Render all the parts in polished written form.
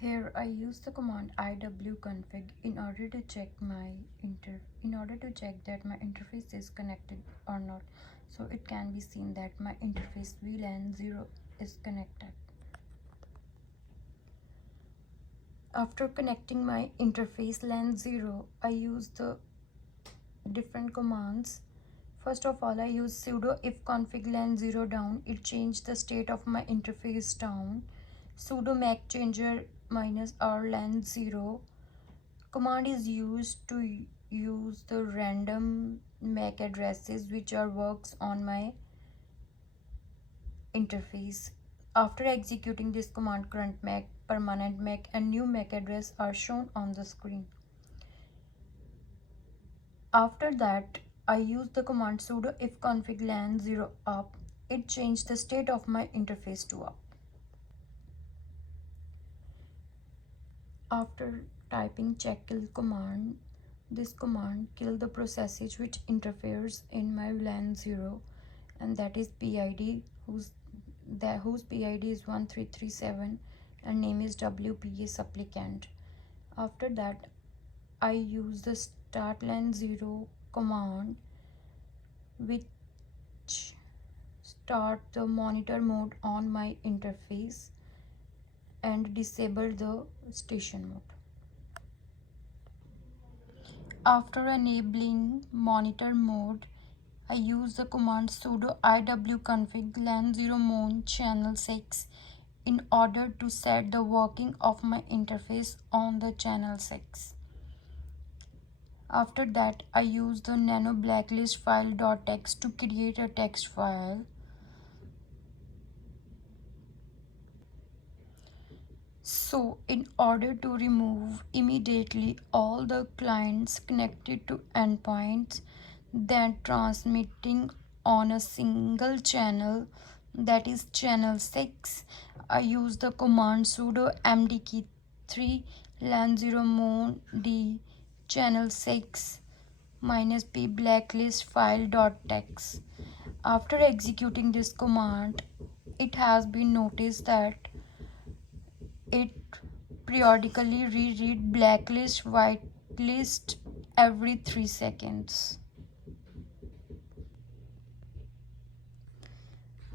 Here I use the command iwconfig in order to check that my interface is connected or not. So it can be seen that my interface VLAN 0 is connected. After connecting my interface LAN 0, I use the different commands. First of all, I use sudo ifconfig LAN 0 down. It changed the state of my interface down. Sudo mac changer -r LAN 0 command is used to use the random MAC addresses which works on my interface. After executing this command, current MAC, permanent MAC and new MAC address are shown on the screen. After that, I use the command sudo ifconfig LAN 0 up. It changed the state of my interface to up. After typing check kill command, this command kill the processes which interferes in my LAN 0, and that is PID whose PID is 1337 and name is WPA supplicant. After that, I use the start LAN 0 command which start the monitor mode on my interface and disable the station mode. After enabling monitor mode, I use the command sudo iwconfig LAN 0 mon channel 6 in order to set the working of my interface on the channel 6. After that, I use the nano blacklist file.txt to create a text file. So, in order to remove immediately all the clients connected to endpoints that transmitting on a single channel, that is channel 6, I use the command sudo mdkey3 LAN 0 mon d channel 6 -p blacklist file.txt. After executing this command, it has been noticed that it periodically reread blacklist whitelist every 3 seconds.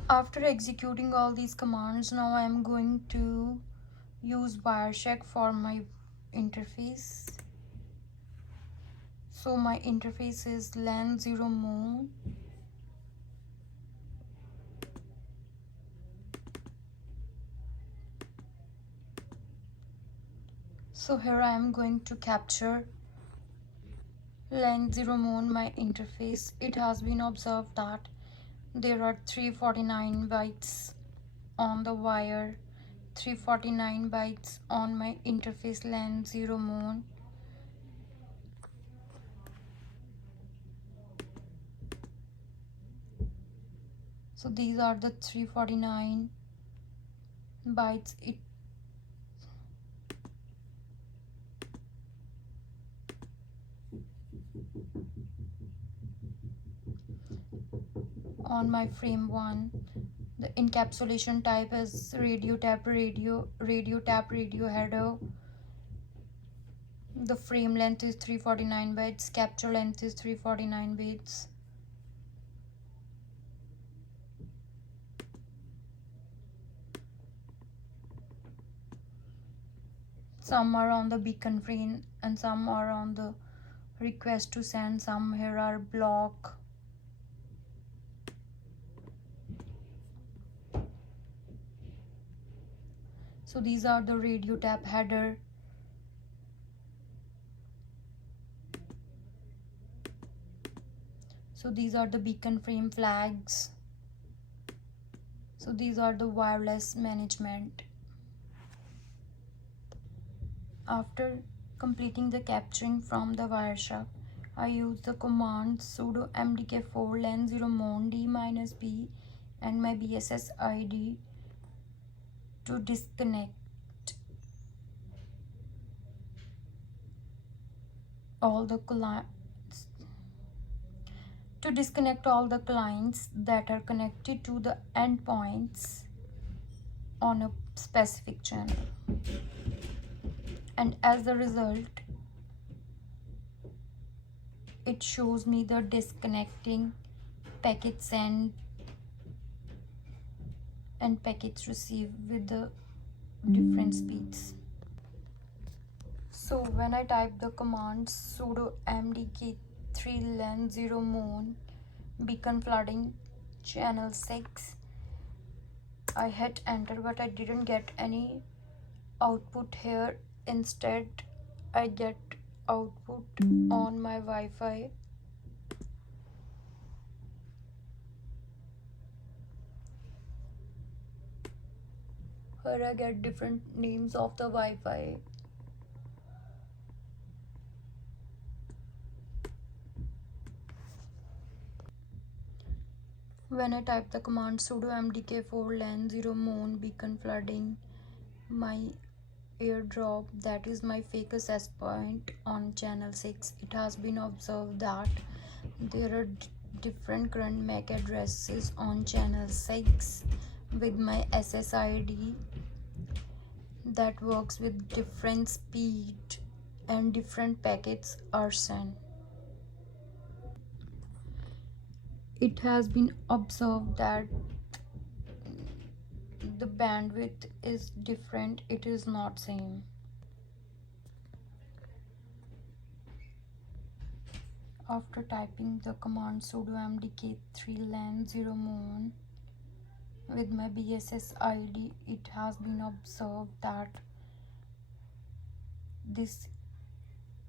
After executing all these commands, now I am going to use Wireshark for my interface. So my interface is LAN 0 mon. So here I am going to capture LAN 0 mon my interface. It has been observed that there are 349 bytes on the wire, 349 bytes on my interface LAN 0 mon. So these are the 349 bytes. On my frame 1, the encapsulation type is radio tap radio header. The frame length is 349 bytes, capture length is 349 bits. Some are on the beacon frame and some are on the request to send. Some here are block. So these are the radio tap header. So these are the beacon frame flags. So these are the wireless management. After completing the capturing from the Wireshark, I use the command sudo mdk4 LAN 0 mon d -p and my BSS ID to disconnect all the clients that are connected to the endpoints on a specific channel. and as a result it shows me the disconnecting, packets sent and packets received with the different speeds. So when I type the command sudo mdk3 len 0 moon beacon flooding channel 6, I hit enter, but I didn't get any output here. Instead I get output on my Wi-Fi. Here I get different names of the Wi-Fi. When I type the command sudo mdk4 len 0 moon beacon flooding my airdrop, that is my fake access point on channel 6, it has been observed that there are different current MAC addresses on channel 6 with my SSID that works with different speed and different packets are sent. It has been observed that the bandwidth is different, it is not same. After typing the command sudo mdk3 len 0 moon with my BSS ID, it has been observed that this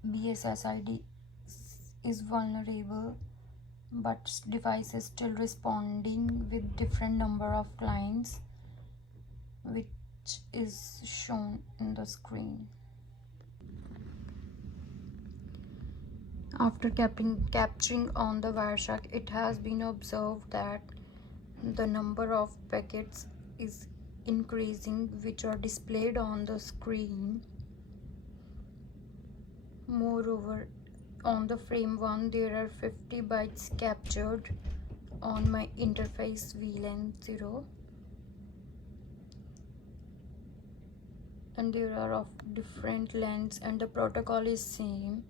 BSS ID is vulnerable, but device is still responding with different number of clients, which is shown in the screen. After capturing on the Wireshark, it has been observed that the number of packets is increasing which are displayed on the screen. Moreover, on the frame 1 there are 50 bytes captured on my interface VLAN 0, and there are of different lengths and the protocol is same.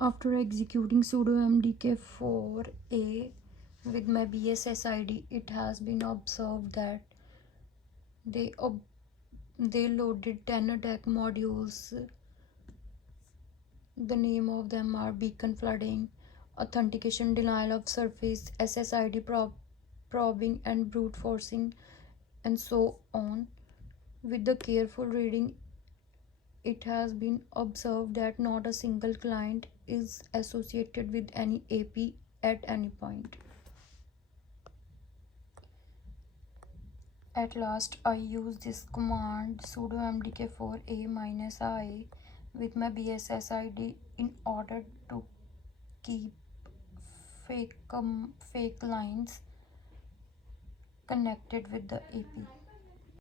After executing sudo mdk4a with my BSS ID, it has been observed that they loaded 10 attack modules. The name of them are beacon flooding, authentication, denial of service, SSID probing and brute forcing, and so on. With the careful reading, it has been observed that not a single client is associated with any AP at any point. At last, I use this command sudo mdk4a-i with my BSS ID in order to keep fake lines connected with the AP.